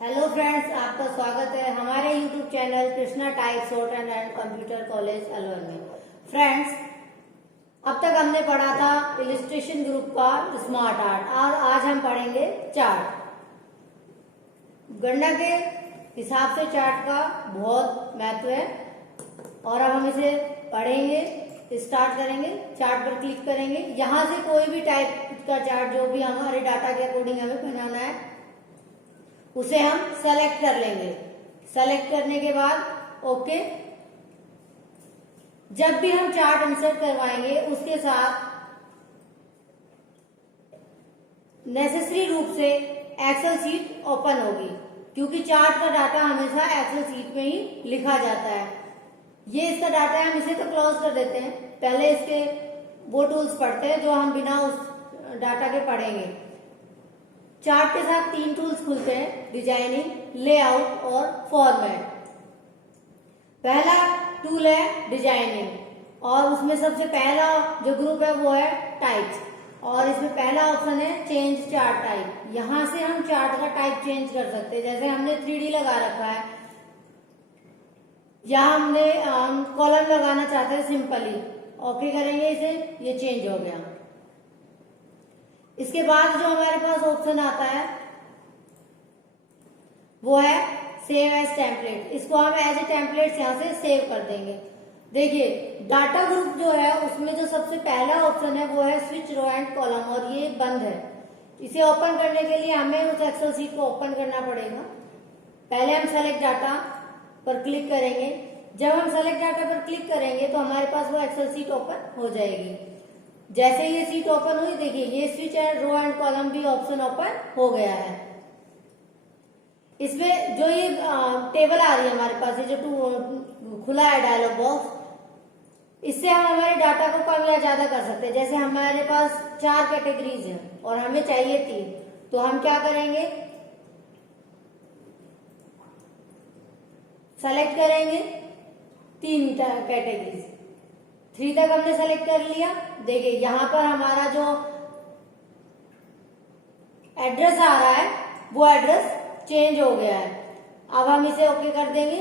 Hello friends, आपका स्वागत है हमारे YouTube channel Krishna type short and computer college Alwar में। फ्रेंड्स, अब तक हमने पढ़ा था इलिस्ट्रेशन ग्रुप का स्मार्ट आर्ट और आज हम पढ़ेंगे चार्ट। गणना के हिसाब से चार्ट का बहुत महत्व है और अब हम इसे पढ़ेंगे। स्टार्ट करेंगे, चार्ट पर क्लिक करेंगे। यहाँ से कोई भी टाइप का चार्ट जो भी हमारे डाटा के अकॉर्डिंग हमें बनाना है उसे हम सेलेक्ट कर लेंगे। सेलेक्ट करने के बाद ओके। जब भी हम चार्ट इंसर्ट करवाएंगे उसके साथ नेसेसरी रूप से एक्सेल शीट ओपन होगी, क्योंकि चार्ट का डाटा हमेशा एक्सेल शीट में ही लिखा जाता है। ये इसका डाटा है, हम इसे तो क्लोज कर देते हैं। पहले इसके वो टूल्स पढ़ते हैं जो हम बिना उस डाटा के पढ़ेंगे। चार्ट के साथ 3 टूल्स खुलते हैं, डिजाइनिंग, लेआउट और फॉर्मेट। पहला टूल है डिजाइनिंग और उसमें सबसे पहला जो ग्रुप है वो है टाइप्स और इसमें पहला ऑप्शन है चेंज चार्ट टाइप। यहां से हम चार्ट का टाइप चेंज कर सकते हैं। जैसे हमने 3D लगा रखा है या हमने कॉलम लगाना चाहते हैं सिंपली, ओके करेंगे इसे, ये चेंज हो गया। इसके बाद जो हमारे पास ऑप्शन आता है वो है सेव एज टेम्पलेट। इसको हम एज ए टेम्पलेट यहां से सेव कर देंगे। देखिए, डाटा ग्रुप जो है उसमें जो सबसे पहला ऑप्शन है वो है स्विच रो एंड कॉलम और ये बंद है। इसे ओपन करने के लिए हमें उस एक्सेल शीट को ओपन करना पड़ेगा। पहले हम सेलेक्ट डाटा पर क्लिक करेंगे। जब हम सेलेक्ट डाटा पर क्लिक करेंगे तो हमारे पास वो एक्सेल शीट ओपन हो जाएगी। जैसे ये सीट ओपन हुई, देखिए ये switch and row and column भी ऑप्शन ओपन हो गया है। इसमें जो ये टेबल आ रही है हमारे पास, ये जो खुला है डायलॉग बॉक्स, इससे हम हमारे डाटा को कम या ज्यादा कर सकते हैं। जैसे हमारे पास 4 कैटेगरीज हैं और हमें चाहिए 3, तो हम क्या करेंगे, सेलेक्ट करेंगे 3 कैटेगरीज। 3 तक हमने सेलेक्ट कर लिया। देखिए यहां पर हमारा जो एड्रेस आ रहा है वो एड्रेस चेंज हो गया है। अब हम इसे ओके कर देंगे।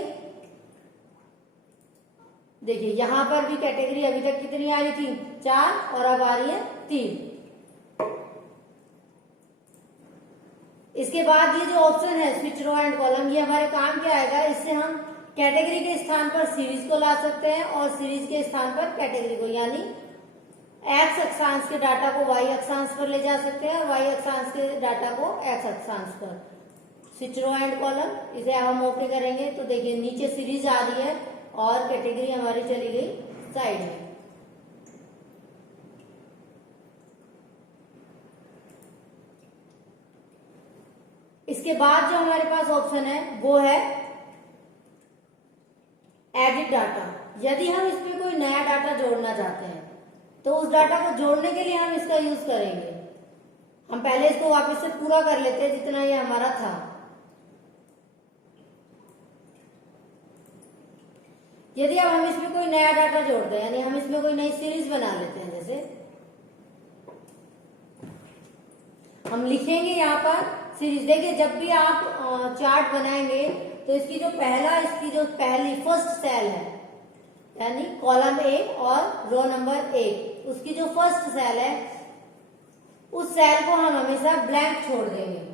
देखिए यहां पर भी कैटेगरी अभी तक कितनी आ रही थी, 4 और अब आ रही है 3। इसके बाद ये जो ऑप्शन है स्विच रो एंड कॉलम, ये हमारे काम क्या आएगा, इससे हम कैटेगरी के स्थान पर सीरीज को ला सकते हैं और सीरीज के स्थान पर कैटेगरी को, यानी एक्स अक्षांश के डाटा को वाई अक्षांश पर ले जा सकते हैं और वाई अक्षांश के डाटा को एक्स अक्षांश पर। स्विच रो एंड कॉलम, इसे अब हम ओके करेंगे तो देखिए नीचे सीरीज आ रही है और कैटेगरी हमारी चली गई साइड में। इसके बाद जो हमारे पास ऑप्शन है वो है एडिट डाटा। यदि हम इसमें कोई नया डाटा जोड़ना चाहते हैं तो उस डाटा को जोड़ने के लिए हम इसका यूज करेंगे। हम पहले इसको वापस से पूरा कर लेते हैं जितना ये हमारा था। यदि अब हम इसमें कोई नया डाटा जोड़ते हैं, यानी हम इसमें कोई नई सीरीज बना लेते हैं, जैसे हम लिखेंगे यहाँ पर सीरीज। देखिए जब भी आप चार्ट बनाएंगे तो इसकी जो पहली फर्स्ट सेल है, यानी कॉलम ए और रो नंबर 1, उसकी जो फर्स्ट सेल है उस सेल को हम हमेशा ब्लैंक छोड़ देंगे।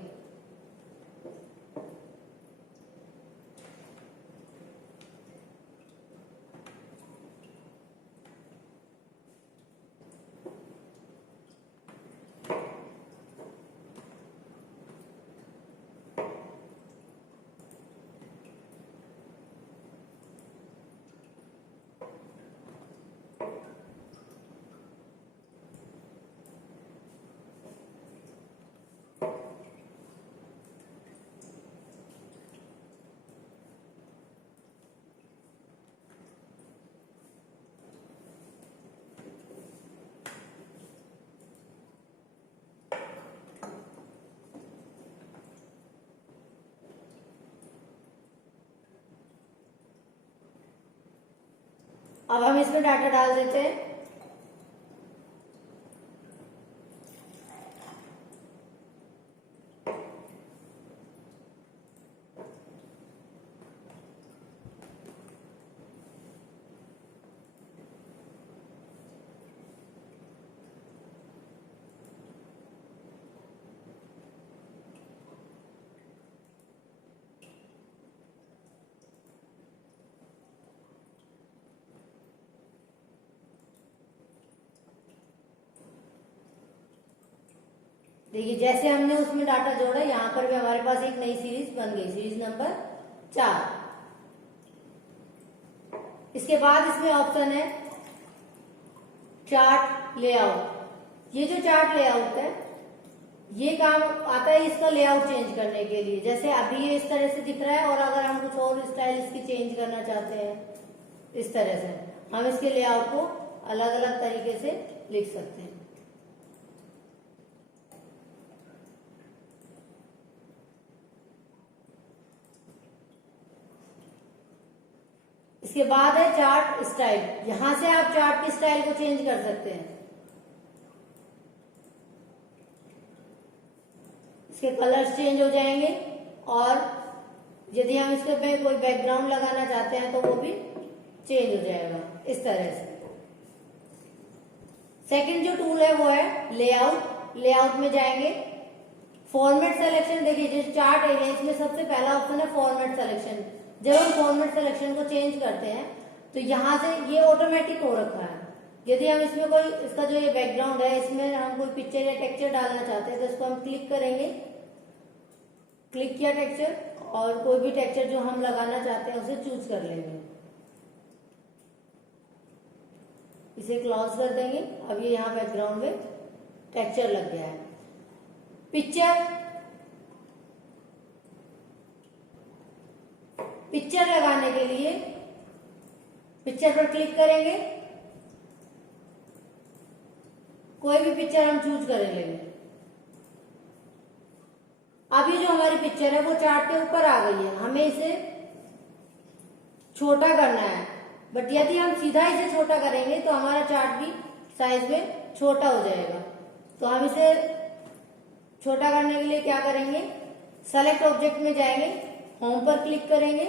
अब हम इसमें डाटा डाल देते हैं। देखिए जैसे हमने उसमें डाटा जोड़ा, यहाँ पर भी हमारे पास एक नई सीरीज बन गई, सीरीज नंबर 4। इसके बाद इसमें ऑप्शन है चार्ट लेआउट। ये जो चार्ट लेआउट है ये काम आता है इसका लेआउट चेंज करने के लिए। जैसे अभी ये इस तरह से दिख रहा है और अगर हम कुछ और स्टाइल इसकी चेंज करना चाहते हैं इस तरह से, हम इसके लेआउट को अलग अलग तरीके से लिख सकते हैं। इसके बाद है चार्ट स्टाइल। यहां से आप चार्ट की स्टाइल को चेंज कर सकते हैं। इसके कलर्स चेंज हो जाएंगे और यदि हम इसके पे कोई बैकग्राउंड लगाना चाहते हैं तो वो भी चेंज हो जाएगा इस तरह से। सेकंड जो टूल है वो है लेआउट। लेआउट में जाएंगे, फॉर्मेट सिलेक्शन। देखिए जो चार्ट है इसमें सबसे पहला ऑप्शन है फॉर्मेट सिलेक्शन। जब हम फॉर्मेट सिलेक्शन को चेंज करते हैं तो यहाँ से ये ऑटोमेटिक हो रखा है। यदि हम इसमें कोई इसका जो ये बैकग्राउंड है इसमें हम कोई पिक्चर या टेक्सचर डालना चाहते हैं तो इसको हम क्लिक करेंगे, क्लिक किया टेक्सचर, और कोई भी टेक्सचर जो हम लगाना चाहते हैं उसे चूज कर लेंगे। इसे क्लोज कर देंगे। अब ये यहाँ बैकग्राउंड में टेक्सचर लग गया है। पिक्चर लगाने के लिए पिक्चर पर क्लिक करेंगे, कोई भी पिक्चर हम चूज कर लेंगे। अब ये जो हमारी पिक्चर है वो चार्ट के ऊपर आ गई है। हमें इसे छोटा करना है, बट यदि हम सीधा इसे छोटा करेंगे तो हमारा चार्ट भी साइज में छोटा हो जाएगा। तो हम इसे छोटा करने के लिए क्या करेंगे, सेलेक्ट ऑब्जेक्ट में जाएंगे, होम पर क्लिक करेंगे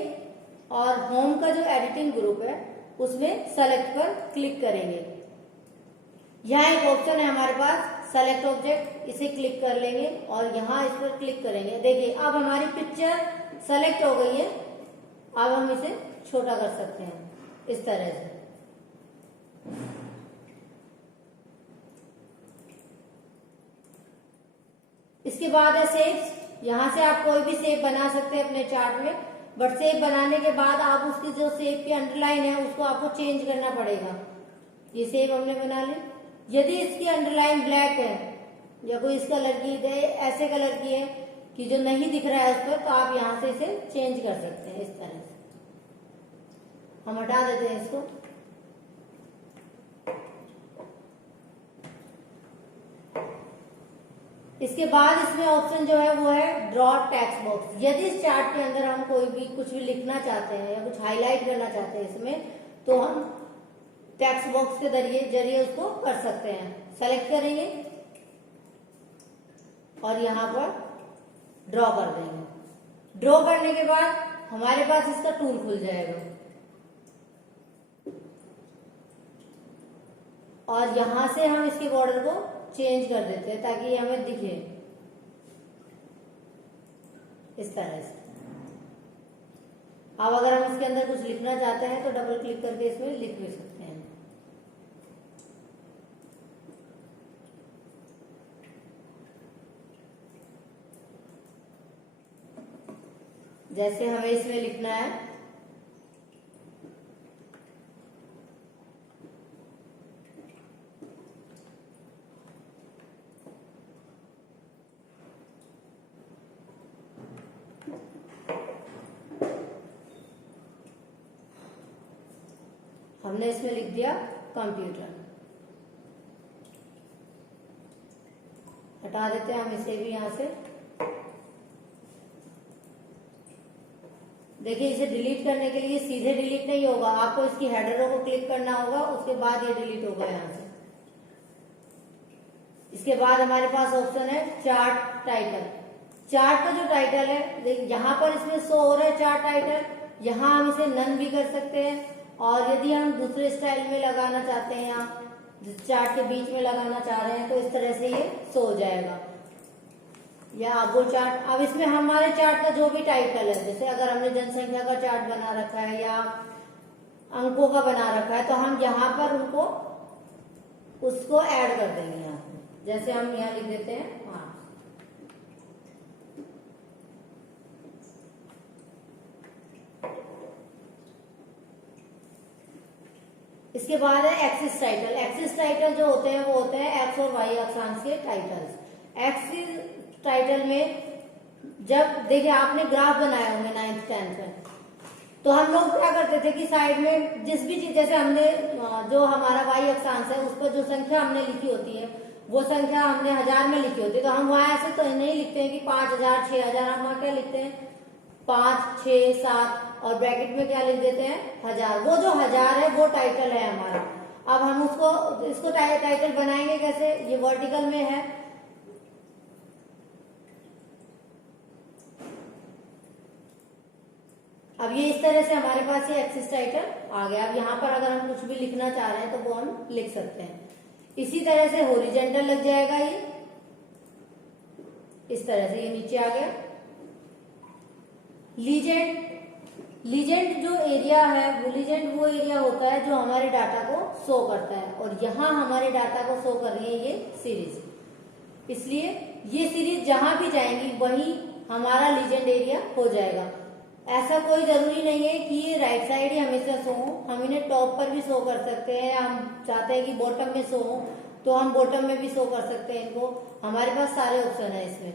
और होम का जो एडिटिंग ग्रुप है उसमें सेलेक्ट पर क्लिक करेंगे। यहाँ एक ऑप्शन है हमारे पास सेलेक्ट ऑब्जेक्ट, इसे क्लिक कर लेंगे और यहाँ इस पर क्लिक करेंगे। देखिए अब हमारी पिक्चर सेलेक्ट हो गई है। अब हम इसे छोटा कर सकते हैं इस तरह से। इसके बाद है शेप्स। यहाँ से आप कोई भी शेप बना सकते हैं अपने चार्ट में, बट शेप बनाने के बाद आप उसकी जो शेप की अंडरलाइन है उसको आपको चेंज करना पड़ेगा। ये शेप हमने बना ली। यदि इसकी अंडरलाइन ब्लैक है या कोई इस कलर की ऐसे कलर की है कि जो नहीं दिख रहा है उस पर, तो आप यहाँ से इसे चेंज कर सकते हैं इस तरह से। हम हटा देते हैं इसको। इसके बाद इसमें ऑप्शन जो है वो है ड्रॉ टेक्स्ट बॉक्स। यदि इस चार्ट के अंदर हम कोई भी कुछ भी लिखना चाहते हैं या कुछ हाईलाइट करना चाहते हैं इसमें, तो हम टेक्स्ट बॉक्स के जरिए उसको कर सकते हैं। सेलेक्ट करेंगे और यहाँ पर ड्रॉ कर देंगे। ड्रॉ करने के बाद हमारे पास इसका टूल खुल जाएगा और यहां से हम इसके बॉर्डर को चेंज कर देते हैं ताकि ये हमें दिखे इस तरह से। अब अगर हम इसके अंदर कुछ लिखना चाहते हैं तो डबल क्लिक करके इसमें लिख भी सकते हैं। जैसे हमें इसमें लिखना है हमने इसमें लिख दिया कंप्यूटर। हटा देते हैं हम इसे भी यहां से। देखिए इसे डिलीट करने के लिए सीधे डिलीट नहीं होगा, आपको इसकी हेडरों को क्लिक करना होगा, उसके बाद ये डिलीट होगा यहां से। इसके बाद हमारे पास ऑप्शन है चार्ट टाइटल। चार्ट का जो टाइटल है देखिए यहाँ पर इसमें शो हो रहा है चार्ट टाइटल। यहाँ हम इसे नन भी कर सकते हैं और यदि हम दूसरे स्टाइल में लगाना चाहते हैं या चार्ट के बीच में लगाना चाह रहे हैं तो इस तरह से ये शो हो जाएगा। या वो चार्ट, अब इसमें हमारे चार्ट का जो भी टाइटल है, जैसे अगर हमने जनसंख्या का चार्ट बना रखा है या अंकों का बना रखा है तो हम यहाँ पर उसको ऐड कर देंगे। यहाँ जैसे हम यहाँ लिख देते हैं 5। इसके बाद है एक्सिस टाइटल। एक्सिस टाइटल जो होते हैं वो होते हैं एक्स और वाई अक्षांश के टाइटल्स। एक्सिस टाइटल में जब देखिए आपने ग्राफ बनाए होंगे 9th 10th में, तो हम लोग क्या करते थे कि साइड में जिस भी चीज, जैसे हमने जो हमारा वाई अक्षांश है उस पर जो संख्या हमने लिखी होती है वो संख्या हमने 1000 में लिखी होती है, तो हम वहां ऐसे तो नहीं लिखते हैं कि 5000 6000, हम वहां क्या लिखते हैं 5 6 7 और ब्रैकेट में क्या लिख देते हैं 1000। वो जो 1000 है वो टाइटल है हमारा। अब हम इसको टाइटल बनाएंगे कैसे, ये वर्टिकल में है, अब ये इस तरह से हमारे पास ये एक्सिस टाइटल आ गया। अब यहाँ पर अगर हम कुछ भी लिखना चाह रहे हैं तो वो हम लिख सकते हैं। इसी तरह से हॉरिजॉन्टल लग जाएगा, ये इस तरह से ये नीचे आ गया। लीजेंड जो एरिया है, लीजेंड वो एरिया होता है जो हमारे डाटा को शो करता है, और यहाँ हमारे डाटा को शो कर रही है ये सीरीज, इसलिए ये सीरीज जहां भी जाएंगी वही हमारा लीजेंड एरिया हो जाएगा। ऐसा कोई जरूरी नहीं है कि ये राइट साइड ही हमेशा शो हो, हम इन्हें टॉप पर भी शो कर सकते हैं, हम चाहते हैं कि बॉटम में शो हो तो हम बॉटम में भी शो कर सकते हैं इनको, हमारे पास सारे ऑप्शन है इसमें।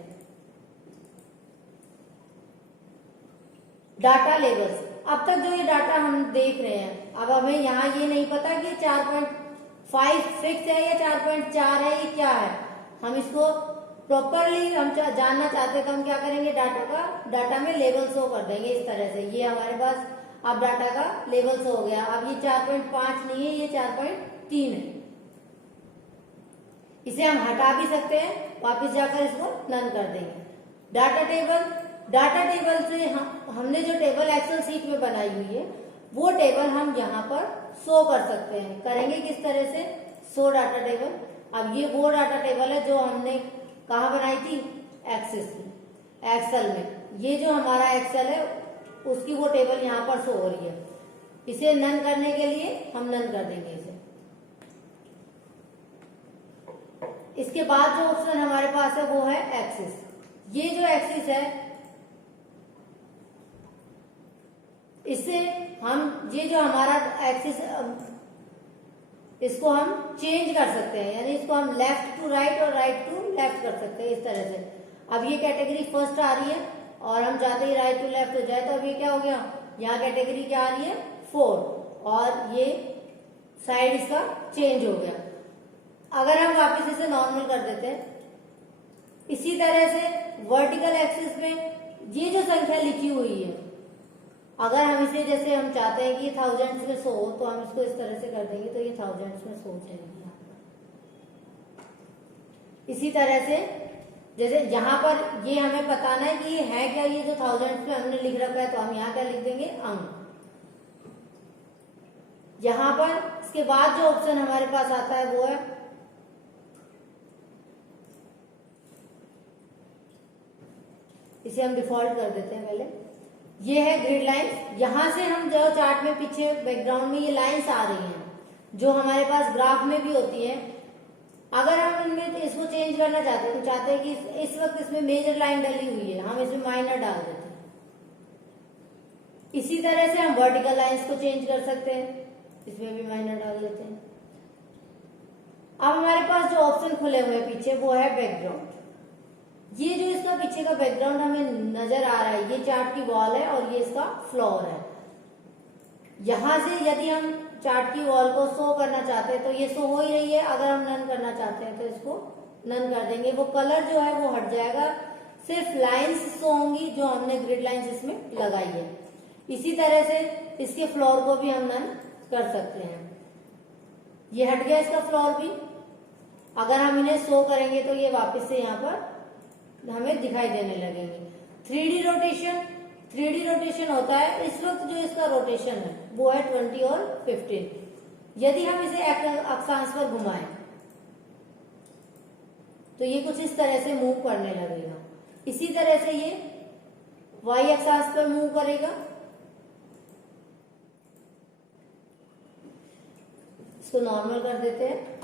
डाटा लेवल्स, अब तक जो ये डाटा हम देख रहे हैं, अब हमें यहाँ ये नहीं पता कि 4.5 फिक्स है या 4.4 है, ये क्या है, हम इसको प्रॉपरली हम जानना चाहते हैं तो हम क्या करेंगे, डाटा में लेवल शो कर देंगे इस तरह से। ये हमारे पास अब डाटा का लेवल शो हो गया। अब ये 4.5 नहीं है, ये 4.3 है। इसे हम हटा भी सकते हैं, वापस जाकर इसको नन कर देंगे। डाटा टेबल से हमने जो टेबल एक्सेल सीट में बनाई हुई है वो टेबल हम यहाँ पर शो कर सकते हैं। करेंगे किस तरह से, शो डाटा टेबल। अब ये वो डाटा टेबल है जो हमने कहाँ बनाई थी, एक्सेल में। ये जो हमारा एक्सेल है उसकी वो टेबल यहाँ पर शो हो रही है। इसे नन करने के लिए हम नन कर देंगे इसे। इसके बाद जो ऑप्शन हमारे पास है वो है एक्सिस। ये जो एक्सिस है इससे हम ये जो हमारा एक्सिस, इसको हम चेंज कर सकते हैं, यानी इसको हम लेफ्ट टू राइट और राइट टू लेफ्ट कर सकते हैं इस तरह से। अब ये कैटेगरी फर्स्ट आ रही है और हम चाहते ही राइट टू लेफ्ट हो जाए, तो अब ये क्या हो गया, यहाँ कैटेगरी क्या आ रही है 4, और ये साइड इसका चेंज हो गया। अगर हम वापस इसे नॉर्मल कर देते हैं, इसी तरह से वर्टिकल एक्सिस में ये जो संख्या लिखी हुई है, अगर हम इसे जैसे हम चाहते हैं कि ये थाउजेंड्स में शो हो तो हम इसको इस तरह से कर देंगे तो ये थाउजेंड्स में शो हो जाएगी। इसी तरह से जैसे यहाँ पर ये हमें बताना है कि ये है क्या, ये जो थाउजेंड्स में हमने लिख रखा है, तो हम यहाँ क्या लिख देंगे, अंक। यहाँ पर इसके बाद जो ऑप्शन हमारे पास आता है वो है इसे हम डिफॉल्ट कर देते हैं पहले। ये है ग्रिड लाइंस। यहां से हम जो चार्ट में पीछे बैकग्राउंड में ये लाइंस आ रही हैं जो हमारे पास ग्राफ में भी होती है, अगर हम इनमें इसको चेंज करना चाहते हैं, तो चाहते हैं कि इस वक्त इसमें मेजर लाइन डली हुई है, हम इसमें माइनर डाल देते हैं। इसी तरह से हम वर्टिकल लाइंस को चेंज कर सकते हैं, इसमें भी माइनर डाल देते हैं। अब हमारे पास जो ऑप्शन खुले हुए हैं पीछे वो है बैकग्राउंड। ये जो इसका पीछे का बैकग्राउंड हमें नजर आ रहा है, ये चार्ट की वॉल है और ये इसका फ्लोर है। यहां से यदि हम चार्ट की वॉल को शो करना चाहते हैं तो ये शो हो ही रही है, अगर हम नन करना चाहते हैं तो इसको नन कर देंगे, वो कलर जो है वो हट जाएगा, सिर्फ लाइंस शो होंगी जो हमने ग्रिड लाइंस इसमें लगाई है। इसी तरह से इसके फ्लोर को भी हम नन कर सकते हैं। ये हट गया इसका फ्लोर भी। अगर हम इन्हें शो करेंगे तो ये वापस से यहाँ पर हमें दिखाई देने लगेंगे। 3D रोटेशन होता है, इस वक्त जो इसका रोटेशन है वो है 20 और 15। यदि हम इसे अक्षांश पर घुमाएं तो ये कुछ इस तरह से मूव करने लगेगा। इसी तरह से ये y अक्षांश पर मूव करेगा। इसको नॉर्मल कर देते हैं।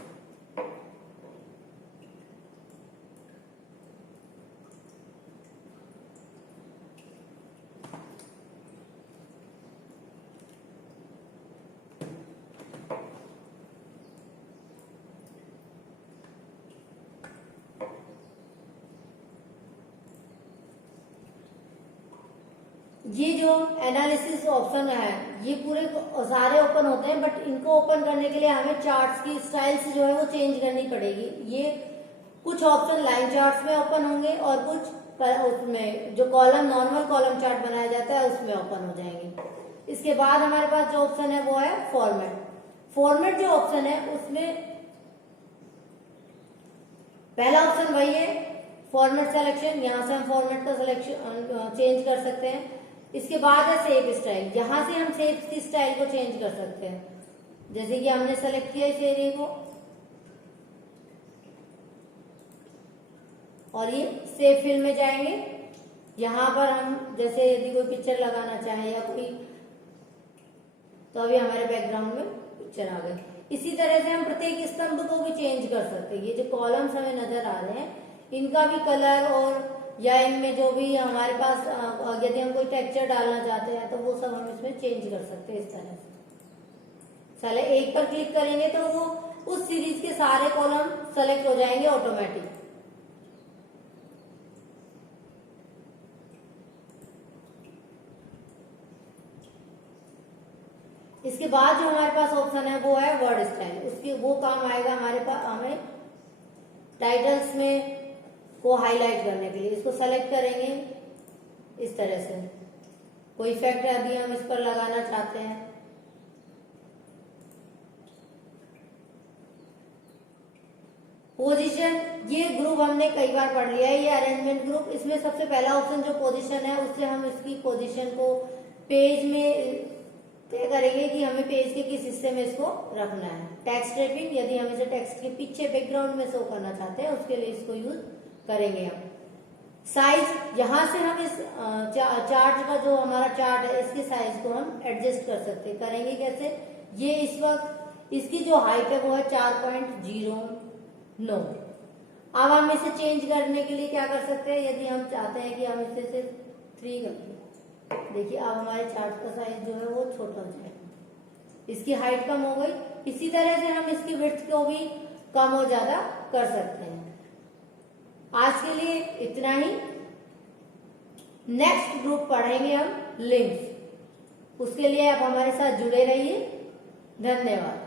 ये जो एनालिसिस ऑप्शन है ये पूरे सारे ओपन होते हैं, बट इनको ओपन करने के लिए हमें चार्ट्स की स्टाइल्स जो है वो चेंज करनी पड़ेगी। ये कुछ ऑप्शन लाइन चार्ट्स में ओपन होंगे और कुछ उसमें जो कॉलम नॉर्मल कॉलम चार्ट बनाया जाता है उसमें ओपन हो जाएंगे। इसके बाद हमारे पास जो ऑप्शन है वो है फॉर्मेट। फॉर्मेट जो ऑप्शन है उसमें पहला ऑप्शन वही है फॉर्मेट सिलेक्शन, यहां से हम फॉर्मेट का सिलेक्शन चेंज कर सकते हैं। इसके बाद है सेव स्टाइल, यहां से हम सेव की स्टाइल को चेंज कर सकते हैं। जैसे कि हमने सेलेक्ट किया इस एरिया को और ये सेव फिल में जाएंगे। यहां पर हम जैसे यदि कोई पिक्चर लगाना चाहे या कोई, तो अभी हमारे बैकग्राउंड में पिक्चर आ गई। इसी तरह से हम प्रत्येक स्तंभ को भी चेंज कर सकते हैं। ये जो कॉलम्स हमें नजर आ रहे हैं इनका भी कलर और या इनमें जो भी हमारे पास यदि हम कोई टेक्सचर डालना चाहते हैं तो वो सब हम इसमें चेंज कर सकते हैं इस तरह से। चले एक पर क्लिक करेंगे तो वो उस सीरीज के सारे कॉलम सेलेक्ट हो जाएंगे ऑटोमेटिक। इसके बाद जो हमारे पास ऑप्शन है वो है वर्ड स्टाइल। उसके वो काम आएगा हमारे पास हमें टाइटल्स में को हाईलाइट करने के लिए। इसको सेलेक्ट करेंगे इस तरह से, कोई इफेक्ट यदि हम इस पर लगाना चाहते हैं। पोजीशन, ये ग्रुप हमने कई बार पढ़ लिया है, ये अरेंजमेंट ग्रुप। इसमें सबसे पहला ऑप्शन जो पोजीशन है उससे हम इसकी पोजीशन को पेज में तय करेंगे कि हमें पेज के किस हिस्से में इसको रखना है। टेक्स्ट रैपिंग, यदि हम इसे टेक्स्ट के पीछे बैकग्राउंड में शो करना चाहते हैं उसके लिए इसको यूज करेंगे हम। साइज, यहां से हम इस चार्ट का जो हमारा चार्ट है इसके साइज को हम एडजस्ट कर सकते हैं। करेंगे कैसे, ये इस वक्त इसकी जो हाइट है वो है 4.09। अब हम इसे चेंज करने के लिए क्या कर सकते हैं, यदि हम चाहते हैं कि हम इसे सिर्फ 3 कर दें, देखिए अब हमारे चार्ट का साइज जो है वो छोटा हो जाएगा, इसकी हाइट कम हो गई। इसी तरह से हम इसकी विड्थ को भी कम और ज्यादा कर सकते हैं। आज के लिए इतना ही। नेक्स्ट ग्रुप पढ़ेंगे हम लिंक्स। उसके लिए आप हमारे साथ जुड़े रहिए। धन्यवाद।